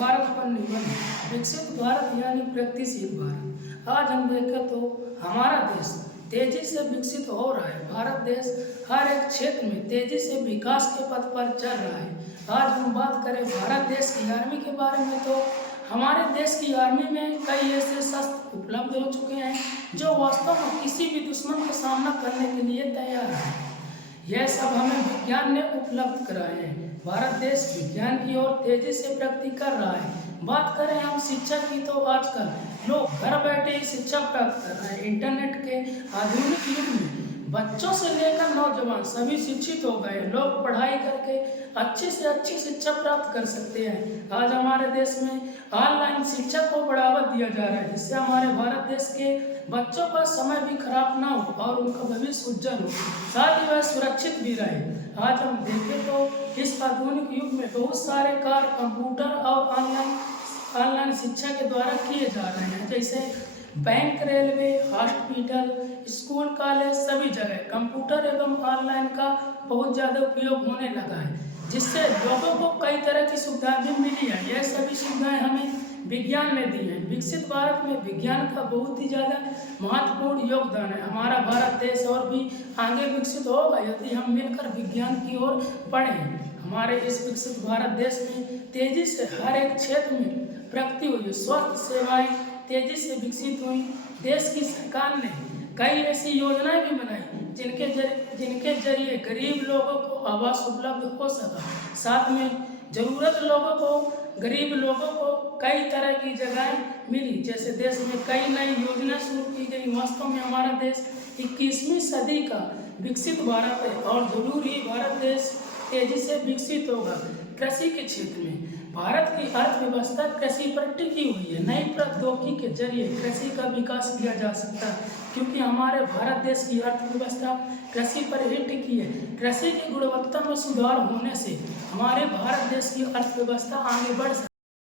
भारत पर निर्भर है। विकसित भारत यानी प्रगतिशील भारत। आज हम देखें तो हमारा देश तेजी से विकसित हो रहा है। भारत देश हर एक क्षेत्र में तेजी से विकास के पथ पर चल रहा है। आज हम बात करें भारत देश की आर्मी के बारे में, तो हमारे देश की आर्मी में कई ऐसे शस्त्र उपलब्ध हो चुके हैं जो वास्तव में किसी भी दुश्मन का सामना करने के लिए तैयार है। यह सब हमें विज्ञान ने उपलब्ध कराए हैं। भारत देश विज्ञान की ओर तेजी से प्रगति कर रहा है। बात करें हम शिक्षा की, तो आजकल लोग घर बैठे ही शिक्षा प्राप्त कर रहे हैं। इंटरनेट के आधुनिक युग में बच्चों से लेकर नौजवान सभी शिक्षित हो गए। लोग पढ़ाई करके अच्छी से अच्छी शिक्षा प्राप्त कर सकते हैं। आज हमारे देश में ऑनलाइन शिक्षा को बढ़ावा दिया जा रहा है, जिससे हमारे भारत देश के बच्चों का समय भी खराब ना हो और उनका भविष्य उज्जवल हो, साथ ही वह सुरक्षित भी रहे। आज हम देखें तो इस आधुनिक युग में बहुत सारे कार्य कंप्यूटर और ऑनलाइन शिक्षा के द्वारा किए जा रहे हैं। जैसे bank, railway, hospital, school, college सभी जगह कंप्यूटर एवं ऑनलाइन का बहुत ज़्यादा उपयोग होने लगा है, जिससे लोगों को कई तरह की सुविधाएं भी मिली है। यह सभी सुविधाएं हमें विज्ञान ने दी है। विकसित भारत में विज्ञान का बहुत ही ज़्यादा महत्वपूर्ण योगदान है। हमारा भारत देश और भी आगे विकसित होगा यदि हम मिलकर विज्ञान की ओर बढ़ें। हमारे इस विकसित भारत देश में तेजी से हर एक क्षेत्र में प्रगति हुई है। स्वास्थ्य सेवाएं तेजी से विकसित हुई। देश की सरकार ने कई ऐसी योजनाएं भी बनाई जिनके जरिए गरीब लोगों को आवास उपलब्ध हो सका। साथ में जरूरत लोगों को, गरीब लोगों को कई तरह की जगहें मिली। जैसे देश में कई नई योजना शुरू की गई। वास्तव में हमारा देश 21वीं सदी का विकसित भारत है और जरूर ही भारत देश तेजी से विकसित होगा। कृषि के क्षेत्र में भारत की अर्थव्यवस्था कृषि पर टिकी हुई है। नई प्रौद्योगिकी के जरिए कृषि का विकास किया जा सकता है, क्योंकि हमारे भारत देश की अर्थव्यवस्था कृषि पर ही टिकी है। कृषि की गुणवत्ता में सुधार होने से हमारे भारत देश की अर्थव्यवस्था आगे बढ़ सकती है।